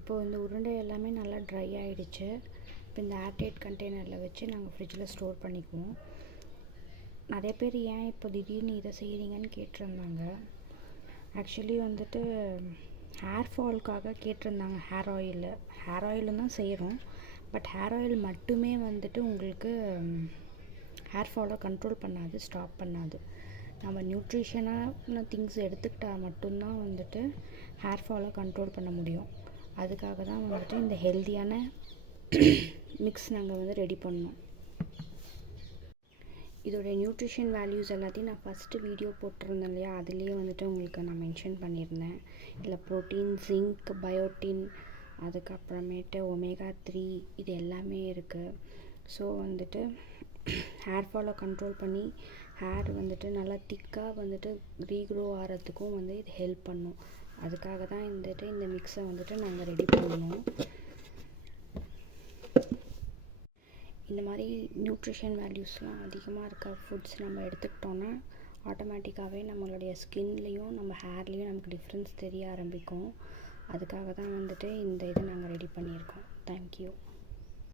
இப்போது இந்த உருண்டை எல்லாமே நல்லா ட்ரை ஆகிடுச்சு. இப்போ இந்த ஏர்டைட் கண்டெய்னரில் வச்சு நாங்கள் ஃப்ரிட்ஜில் ஸ்டோர் பண்ணிக்குவோம். நிறைய பேர் ஏன் இப்போ திடீர்னு இதை செய்கிறீங்கன்னு கேட்டிருந்தாங்க. ஆக்சுவலி வந்துட்டு ஹேர் ஃபாலுக்காக கேட்டிருந்தாங்க. ஹேர் ஆயிலும் தான் செய்கிறோம். பட் ஹேர் ஆயில் மட்டுமே வந்துட்டு உங்களுக்கு ஹேர் ஃபாலை கண்ட்ரோல் பண்ணாது, ஸ்டாப் பண்ணாது. நம்ம நியூட்ரிஷனான திங்ஸ் எடுத்துக்கிட்டால் மட்டும்தான் வந்துட்டு ஹேர் ஃபாலை கண்ட்ரோல் பண்ண முடியும். அதுக்காக தான் வந்துட்டு இந்த ஹெல்த்தியான மிக்ஸ் நாங்கள் வந்து ரெடி பண்ணோம். இதோடைய நியூட்ரிஷன் வேல்யூஸ் எல்லாத்தையும் நான் ஃபஸ்ட்டு வீடியோ போட்டிருந்தேன் இல்லையா, அதுலேயே வந்துட்டு உங்களுக்கு நான் மென்ஷன் பண்ணியிருந்தேன். இதில் ப்ரோட்டீன், ஜிங்க், பயோட்டின், அதுக்கப்புறமேட்டு ஒமேகா 3 இது எல்லாமே இருக்குது. ஸோ வந்துட்டு ஹேர் ஃபாலை கண்ட்ரோல் பண்ணி ஹேர் வந்துட்டு நல்லா திக்காக வந்துட்டு ரீக்ரோ ஆகிறதுக்கும் வந்து இது ஹெல்ப் பண்ணும். அதுக்காக தான் வந்துட்டு இந்த மிக்ஸை வந்துட்டு நாங்கள் ரெடி பண்ணணும். இந்த மாதிரி நியூட்ரிஷன் வேல்யூஸ்லாம் அதிகமாக இருக்க ஃபுட்ஸ் நம்ம எடுத்துக்கிட்டோன்னா ஆட்டோமேட்டிக்காகவே நம்மளுடைய ஸ்கின்லேயும் நம்ம ஹேர்லேயும் நமக்கு டிஃப்ரென்ஸ் தெரிய ஆரம்பிக்கும். அதுக்காக தான் வந்துட்டு இந்த இதை நாங்கள் ரெடி பண்ணியிருக்கோம். தேங்க்யூ.